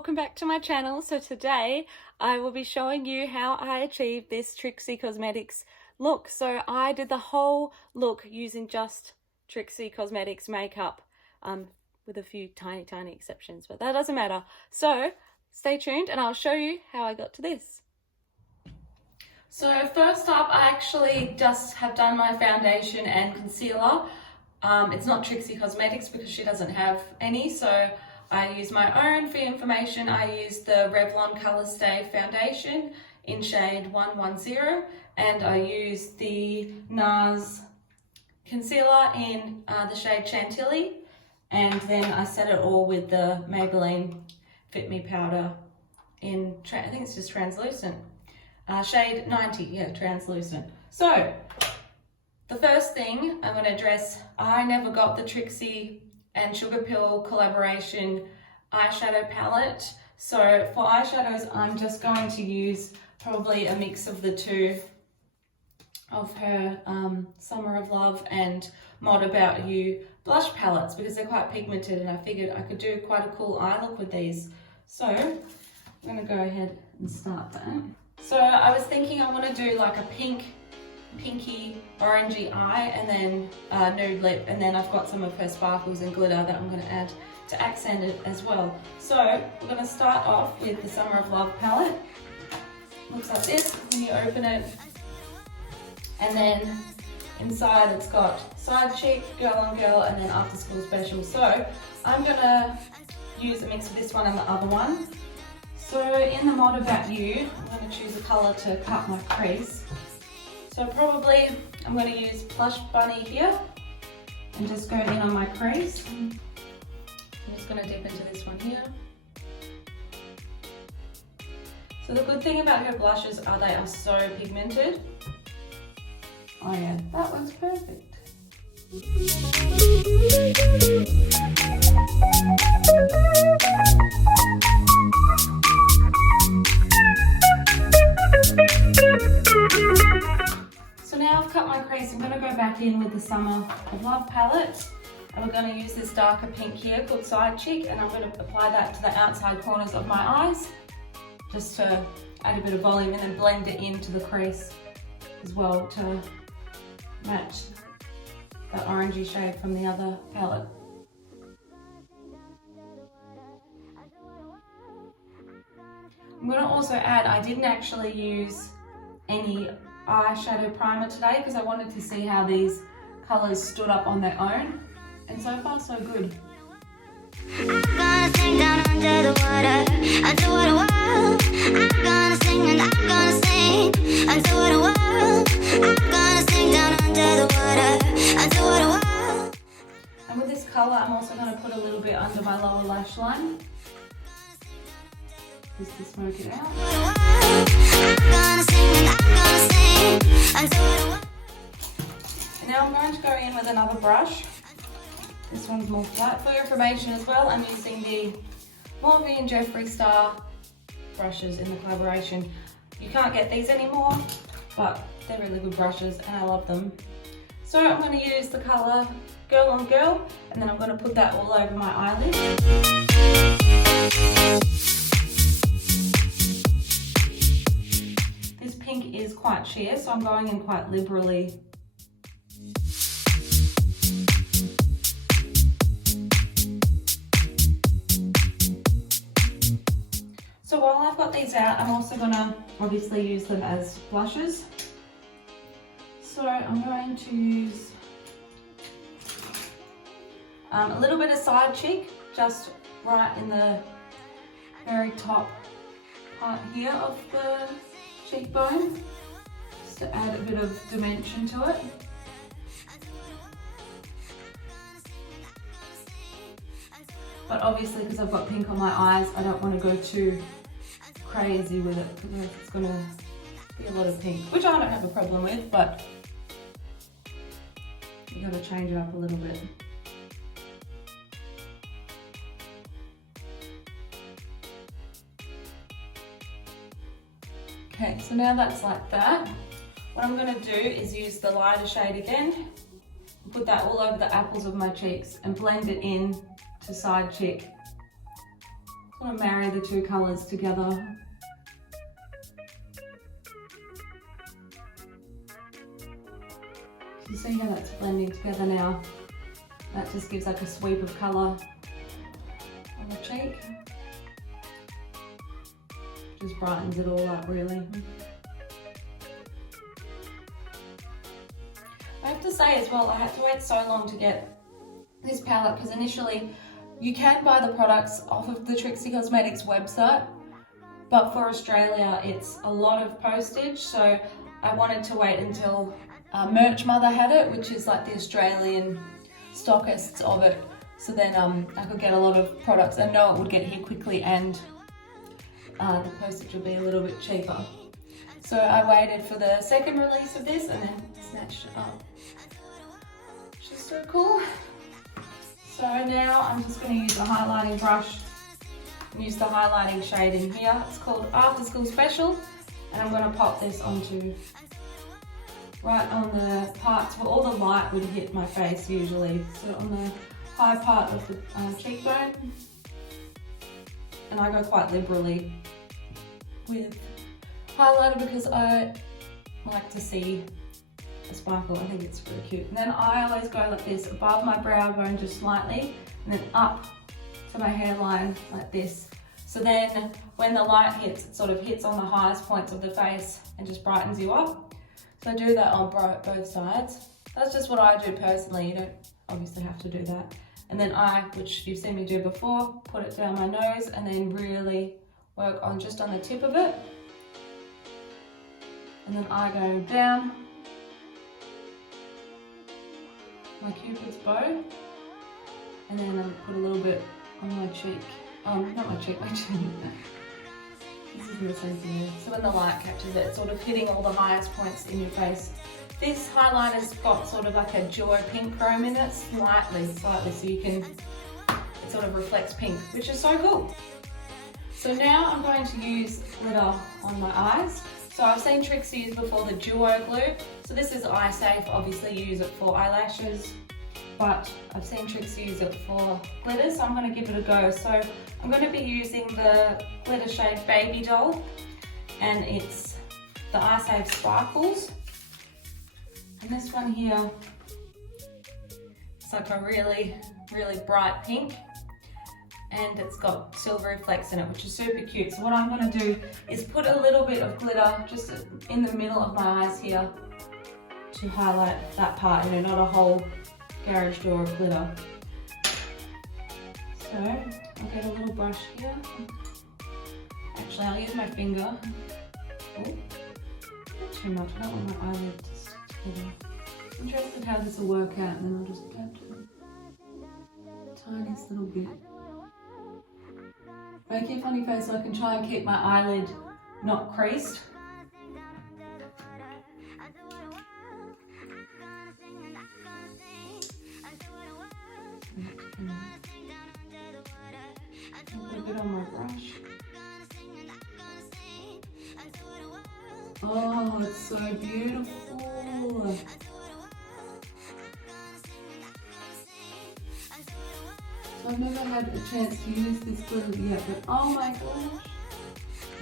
welcome back to my channel. So today I will be showing you how I achieved this Trixie Cosmetics look. So I did the whole look using just Trixie Cosmetics makeup, with a few tiny exceptions, but that doesn't matter. So stay tuned and I'll show you how I got to this. So first up, I actually just have done my foundation and concealer. It's not Trixie Cosmetics because she doesn't have any, so I use my own. For your information, I use the Revlon Colour Stay foundation in shade 110, and I use the NARS concealer in the shade Chantilly, and then I set it all with the Maybelline Fit Me powder in, I think it's just translucent, shade 90, yeah, translucent. So the first thing I'm going to address, I never got the Trixie and Sugar Pill collaboration eyeshadow palette. So for eyeshadows, I'm just going to use probably a mix of the two of her Summer of Love and Mod About You blush palettes because they're quite pigmented, and I figured I could do quite a cool eye look with these. So I'm going to go ahead and start that. So I was thinking I want to do like a pinky orangey eye and then nude lip, and then I've got some of her sparkles and glitter that I'm going to add to accent it as well. So we're going to start off with the Summer of Love palette. Looks like this when you open it, and then inside it's got Side Cheek, Girl on Girl, and then After School Special. So I'm going to use a mix of this one and the other one. So in the Mod About You, I'm going to choose a colour to cut my crease. So probably I'm going to use Plush Bunny here and just go in on my crease. I'm just going to dip into this one here. So the good thing about her blushes are they are so pigmented. Oh yeah, that one's perfect. So now I've cut my crease, I'm going to go back in with the Summer of Love palette, and we're going to use this darker pink here called Side Cheek, and I'm going to apply that to the outside corners of my eyes just to add a bit of volume, and then blend it into the crease as well to match that orangey shade from the other palette. I'm going to also add, I didn't actually use any eyeshadow primer today because I wanted to see how these colours stood up on their own, and so far so good. I'm gonna sing down under the water, under what a world. I'm gonna sing and I'm gonna sing under what a world. I'm gonna sing down under the water, under what a world. And with this colour, I'm also going to put a little bit under my lower lash line, just to smoke it out. And now I'm going to go in with another brush. This one's more flat. For your information as well, I'm using the Morphe and Jeffree Star brushes in the collaboration. You can't get these anymore, but they're really good brushes and I love them. So I'm going to use the colour Girl on Girl, and then I'm going to put that all over my eyelid. This pink is quite sheer, so I'm going in quite liberally. So while I've got these out, I'm also going to obviously use them as blushes. So I'm going to use a little bit of Side Cheek, just right in the very top part here of the cheekbone, just to add a bit of dimension to it. But obviously, because I've got pink on my eyes, I don't want to go too crazy with it because it's going to be a lot of pink, which I don't have a problem with, but you got to change it up a little bit. Okay, so now that's like that. What I'm going to do is use the lighter shade again, put that all over the apples of my cheeks and blend it in to Side Cheek. want to marry the two colours together. You see how that's blending together now? That just gives like a sweep of colour on the cheek. Just brightens it all up really. I have to say as well, I had to wait so long to get this palette because initially you can buy the products off of the Trixie Cosmetics website, but for Australia it's a lot of postage, so I wanted to wait until Merch Mother had it, which is like the Australian stockists of it, so then I could get a lot of products and know it would get here quickly and the postage would be a little bit cheaper. So I waited for the second release of this and then snatched it up. Which is so cool. So now I'm just going to use a highlighting brush and use the highlighting shade in here. It's called After School Special, and I'm going to pop this onto right on the parts where all the light would hit my face usually. So on the high part of the cheekbone. And I go quite liberally with highlighter because I like to see a sparkle. I think it's really cute. And then I always go like this above my brow bone just slightly, and then up to my hairline like this. So then when the light hits, it sort of hits on the highest points of the face and just brightens you up. So I do that on both sides. That's just what I do personally. You don't obviously have to do that. And then which you've seen me do before, put it down my nose and then really work on just on the tip of it. And then I go down my Cupid's bow, and then I put a little bit on my cheek. Not my cheek, my chin. This is real sensitive. So when the light catches it, it's sort of hitting all the highest points in your face. This highlighter's got sort of like a duo pink chrome in it, slightly, so you can, it sort of reflects pink, which is so cool. So now I'm going to use glitter on my eyes. So I've seen Trixie use before the duo glue. So this is eye safe, obviously you use it for eyelashes, but I've seen Trixie use it for glitter, so I'm going to give it a go. So I'm going to be using the glitter shade Baby Doll, and it's the Eye Safe Sparkles. And this one here, it's like a really, really bright pink, and it's got silvery flecks in it, which is super cute. So what I'm going to do is put a little bit of glitter just in the middle of my eyes here to highlight that part, you know, not a whole garage door of glitter. So I'll get a little brush here. Actually, I'll use my finger. Oh, not too much, I don't want my eyelid to stick together. I'm interested how this will work out, and then I'll just add the tiniest little bit. Make a funny face so I can try and keep my eyelid not creased. Put a bit on my brush. Oh, it's so beautiful. So I've never had a chance to use this glitter yet, but oh my gosh,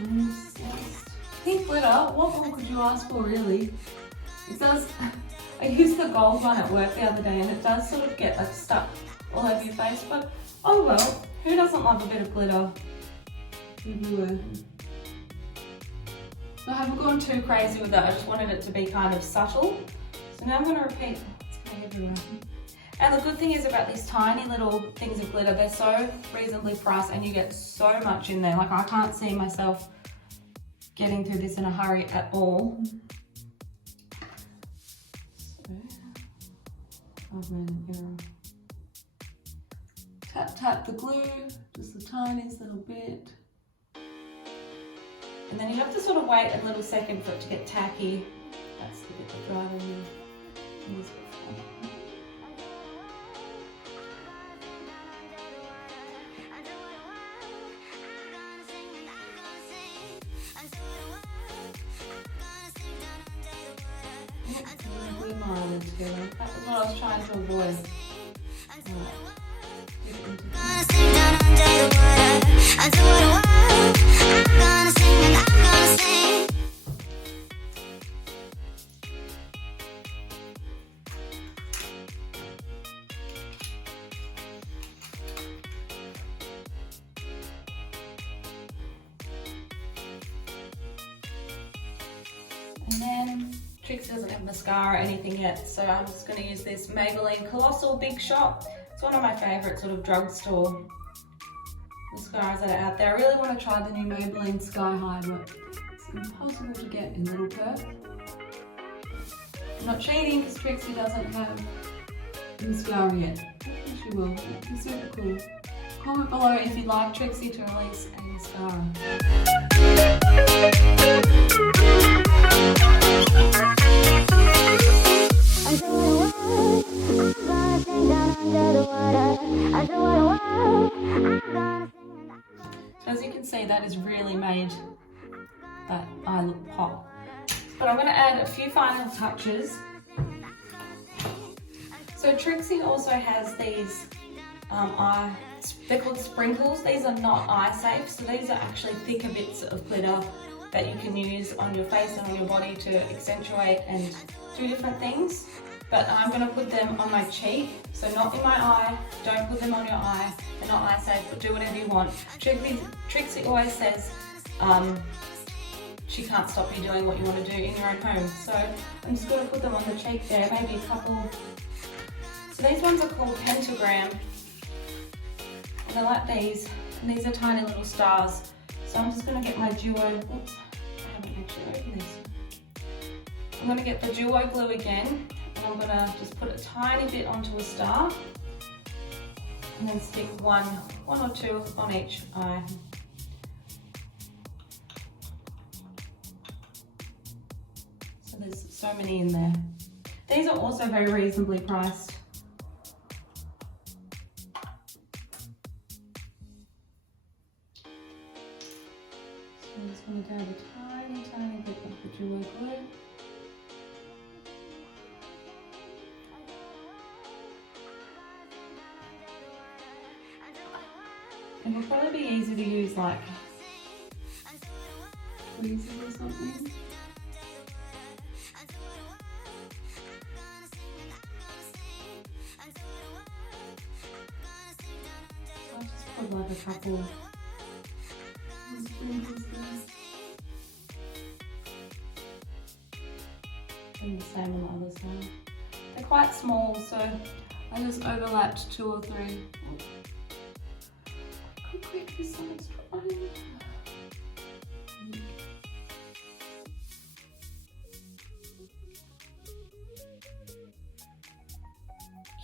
I'm obsessed. Pink glitter, what more could you ask for really? It does, I used the gold one at work the other day and it does sort of get like stuck all over your face, but oh well, who doesn't love a bit of glitter everywhere? So I haven't gone too crazy with it, I just wanted it to be kind of subtle. So now I'm going to repeat, it's going everywhere. And the good thing is about these tiny little things of glitter, they're so reasonably priced and you get so much in there. Like I can't see myself getting through this in a hurry at all. So, I've made an error. Tap tap the glue, just the tiniest little bit. And then you have to sort of wait a little second for it to get tacky. That's the bit that dried on your fingers. Together. That was what I was trying to avoid. Right. And then Trixie doesn't have mascara or anything yet, so I'm just going to use this Maybelline Colossal Big Shot. It's one of my favourite sort of drugstore mascaras that are out there. I really want to try the new Maybelline Sky High, but it's impossible to get in Little Perth. I'm not cheating because Trixie doesn't have mascara yet. Hopefully she will. It'd be super cool. Comment below if you'd like Trixie to release a mascara. So as you can see, that has really made that eye look pop. But I'm going to add a few final touches. So Trixie also has these they're called sprinkles. These are not eye safe, so these are actually thicker bits of glitter that you can use on your face and on your body to accentuate and do different things. But I'm going to put them on my cheek, so not in my eye. Don't put them on your eye. They're not eye safe, but do whatever you want. Trixie always says she can't stop you doing what you want to do in your own home. So I'm just going to put them on the cheek there, maybe a couple. So these ones are called Pentagram. And they're like these, and these are tiny little stars. So I'm just going to get my duo, oops, I haven't actually opened this. I'm going to get the duo glue again, and I'm going to just put a tiny bit onto a star, and then stick one or two on each eye. So there's so many in there. These are also very reasonably priced. I'm just going to grab a tiny bit of the duo glue. It will probably be easy to use like tweezers or something. So I'll just put like a couple sprinkles there. And the same on the other side. They're quite small, so I just overlapped 2 or 3. Quick, this side's drying.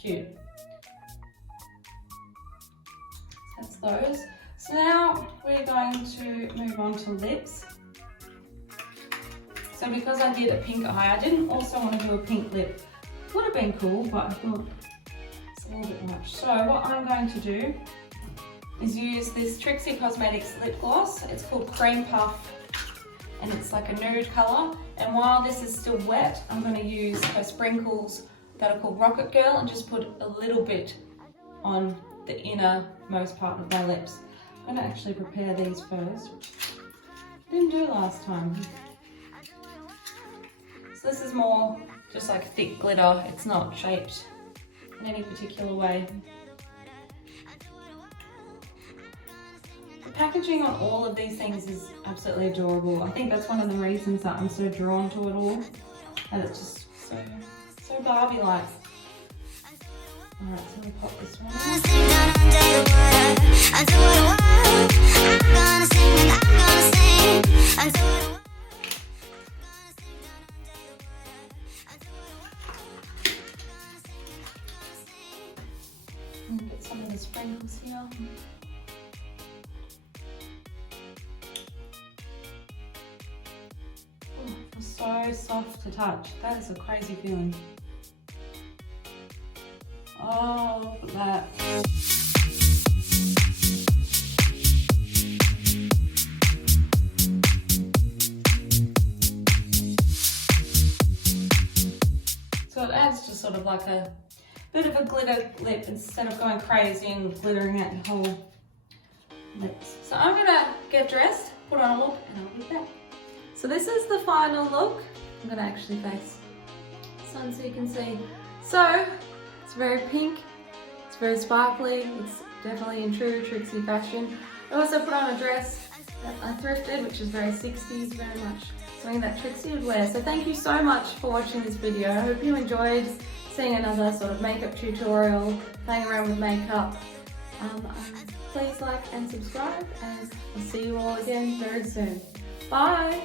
Cute. That's those. So now we're going to move on to lips. So because I did a pink eye, I didn't also want to do a pink lip. Would have been cool, but I thought it's a little bit much. So what I'm going to do is use this Trixie Cosmetics lip gloss. It's called Cream Puff, and it's like a nude colour. And while this is still wet, I'm going to use her sprinkles that are called Rocket Girl and just put a little bit on the innermost part of my lips. I'm going to actually prepare these first, which I didn't do last time. So this is more just like thick glitter. It's not shaped in any particular way. The packaging on all of these things is absolutely adorable. I think that's one of the reasons that I'm so drawn to it all. And it's just so Barbie-like. Alright, so I'm going to pop this one. And get some of the sprinkles here. Oh, it feels so soft to touch. That is a crazy feeling. Oh, look at that. So it adds just sort of like a bit of a glitter lip instead of going crazy and glittering out your lips. So I'm gonna get dressed, put on a look, and I'll be back. So this is the final look. I'm gonna actually face sun so you can see. So it's very pink, it's very sparkly, it's definitely in true Trixie fashion. I also put on a dress that I thrifted, which is very 60s, very much something that Trixie would wear. So thank you so much for watching this video. I hope you enjoyed seeing another sort of makeup tutorial, playing around with makeup. Please like and subscribe, and I'll see you all again very soon. Bye!